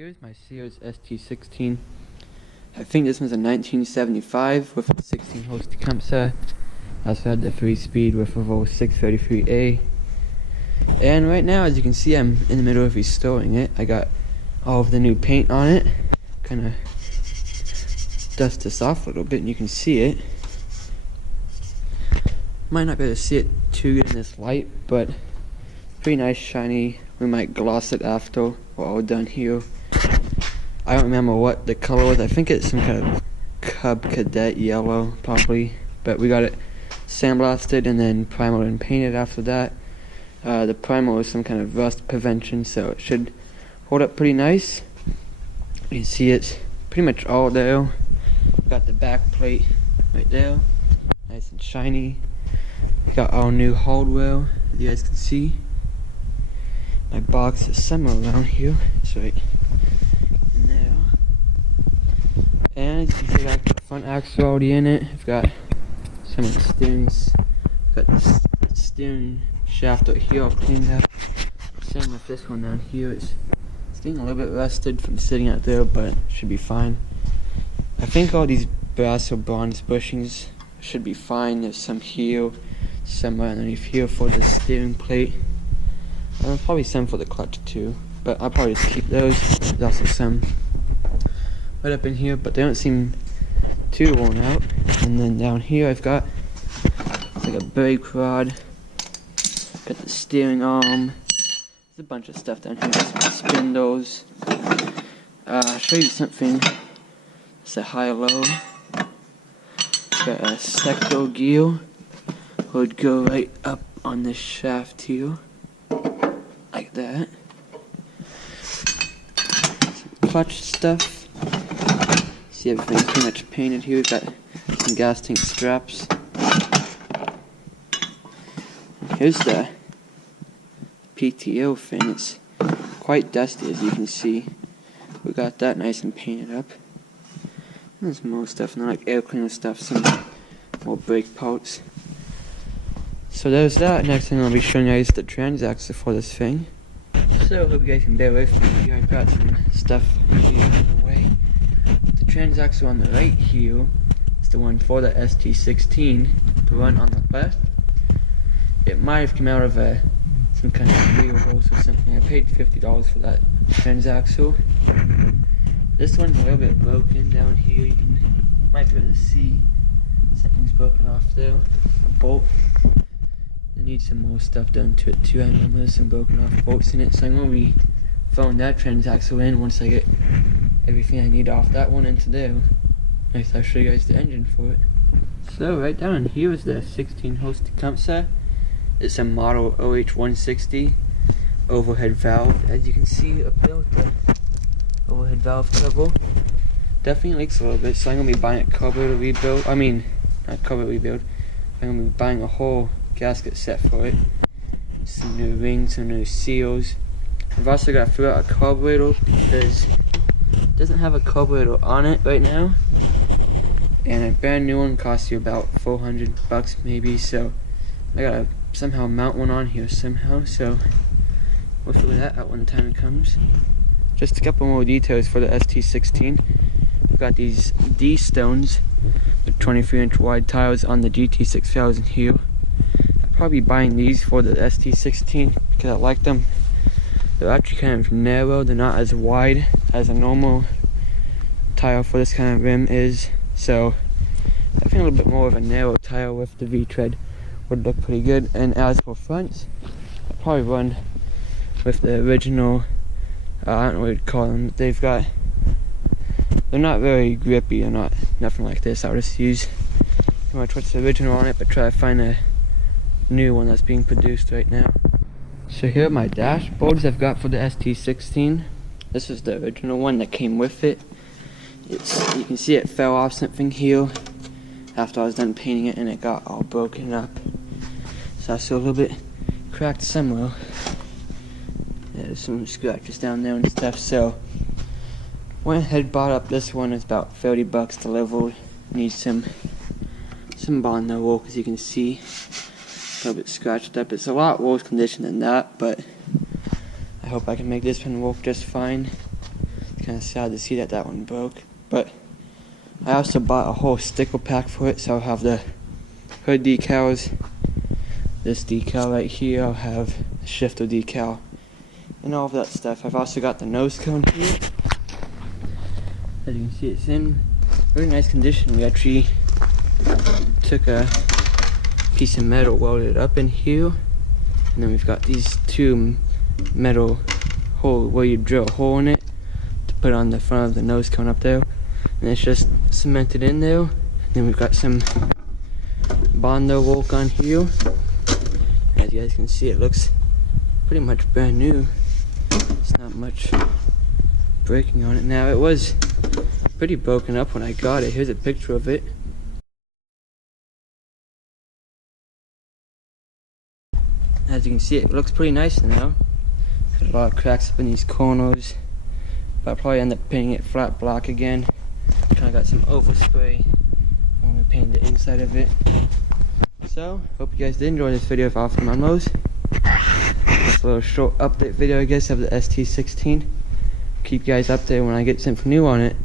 here's my Sears ST16. I think this one's a 1975 with a 16 hole Tecumseh. I also had the 3-speed with a Volvo 633A. And right now, as you can see, I'm in the middle of restoring it. I got all of the new paint on it. Kind of dust this off a little bit and you can see it. Might not be able to see it too good in this light, but pretty nice, shiny. We might gloss it after we're all done here. I don't remember what the color was. I think it's some kind of Cub Cadet yellow, probably. But we got it sandblasted and then primered and painted after that. The primer was some kind of rust prevention, so it should hold up pretty nice. You can see it's pretty much all there. Got the back plate right there, nice and shiny. Got all new hardware, as you guys can see. My box is somewhere around here. It's right in there. And as you can see, I got the front axle already in it. I've got some of the steerings. Got the steering shaft out here all cleaned up. Same with this one down here. It's getting a little bit rusted from sitting out there, but it should be fine. I think all these brass or bronze bushings should be fine. There's some here, somewhere underneath here for the steering plate. Probably some for the clutch too, but I'll probably just keep those. There's also some right up in here, but they don't seem too worn out. And then down here I've got like a brake rod, got the steering arm, there's a bunch of stuff down here, some spindles. I'll show you something. It's a high-low. Got a sector gear, would go right up on this shaft here. Like that. Some clutch stuff. See, everything's pretty much painted here. We've got some gas tank straps. And here's the PTO fin. It's quite dusty, as you can see. We got that nice and painted up. And there's more stuff, and like air cleaner stuff, some more brake parts. So there's that. Next thing I'll be showing you guys the transaxle for this thing. So I hope you guys can bear with me here. I've got some stuff here out of the way. The transaxle on the right here is the one for the ST16. The one on the left, it might have come out of some kind of wheel hose or something. I paid $50 for that transaxle. This one's a little bit broken down here. You might be able to see something's broken off there. A bolt. I need some more stuff done to it too. I remember there's some broken off bolts in it, so I'm going to be throwing that transaxle in once I get everything I need off that one into there. Next I'll show you guys the engine for it. So right down here is the 16 hole Tecumseh. It's a model OH160 overhead valve. As you can see up there with the overhead valve cover. Definitely leaks a little bit, so I'm going to be buying a carburetor rebuild. I mean, not carburetor rebuild. I'm going to be buying a whole gasket set for it. Some new rings, some new seals. I've also got to throw out a carburetor because it doesn't have a carburetor on it right now. And a brand new one costs you about $400 maybe, so I gotta somehow mount one on here somehow, so we'll figure that out when the time comes. Just a couple more details for the ST16. We've got these D stones, the 23-inch wide tires on the GT6000 here. I'll probably be buying these for the ST16 because I like them. They're actually kind of narrow, they're not as wide as a normal tire for this kind of rim is. So I think a little bit more of a narrow tire with the V-tread would look pretty good. And as for fronts, I'll probably run with the original, I don't know what you'd call them, but they're not very grippy, they're not nothing like this. I'll just use pretty much what's the original on it, but try to find a new one that's being produced right now. So here are my dashboards I've got for the ST16. This is the original one that came with it. You can see it fell off something here after I was done painting it, and it got all broken up. So I saw a little bit cracked somewhere. Yeah, there's some scratches down there and stuff. So went ahead, bought up this one. It's about $30 delivered. Needs some bond though, as you can see. A little bit scratched up. It's a lot worse condition than that, but I hope I can make this one work just fine. kind of sad to see that that one broke. But I also bought a whole sticker pack for it, so I'll have the hood decals, this decal right here, I'll have a shifter decal, and all of that stuff. I've also got the nose cone here. As you can see, it's in really nice condition. We actually took a piece of metal, welded it up in here, and then we've got these two metal hole where you drill a hole in it to put on the front of the nose cone up there, and it's just cemented in there. And then we've got some Bondo work on here. As you guys can see, it looks pretty much brand new. It's not much breaking on it. Now, it was pretty broken up when I got it. Here's a picture of it. As you can see, it looks pretty nice now. Got a lot of cracks up in these corners, but I'll probably end up painting it flat black again. Kind of got some overspray. I'm gonna paint the inside of it. So, hope you guys did enjoy this video of MudMowers. Just a little short update video, I guess, of the ST16. Keep you guys updated when I get something new on it.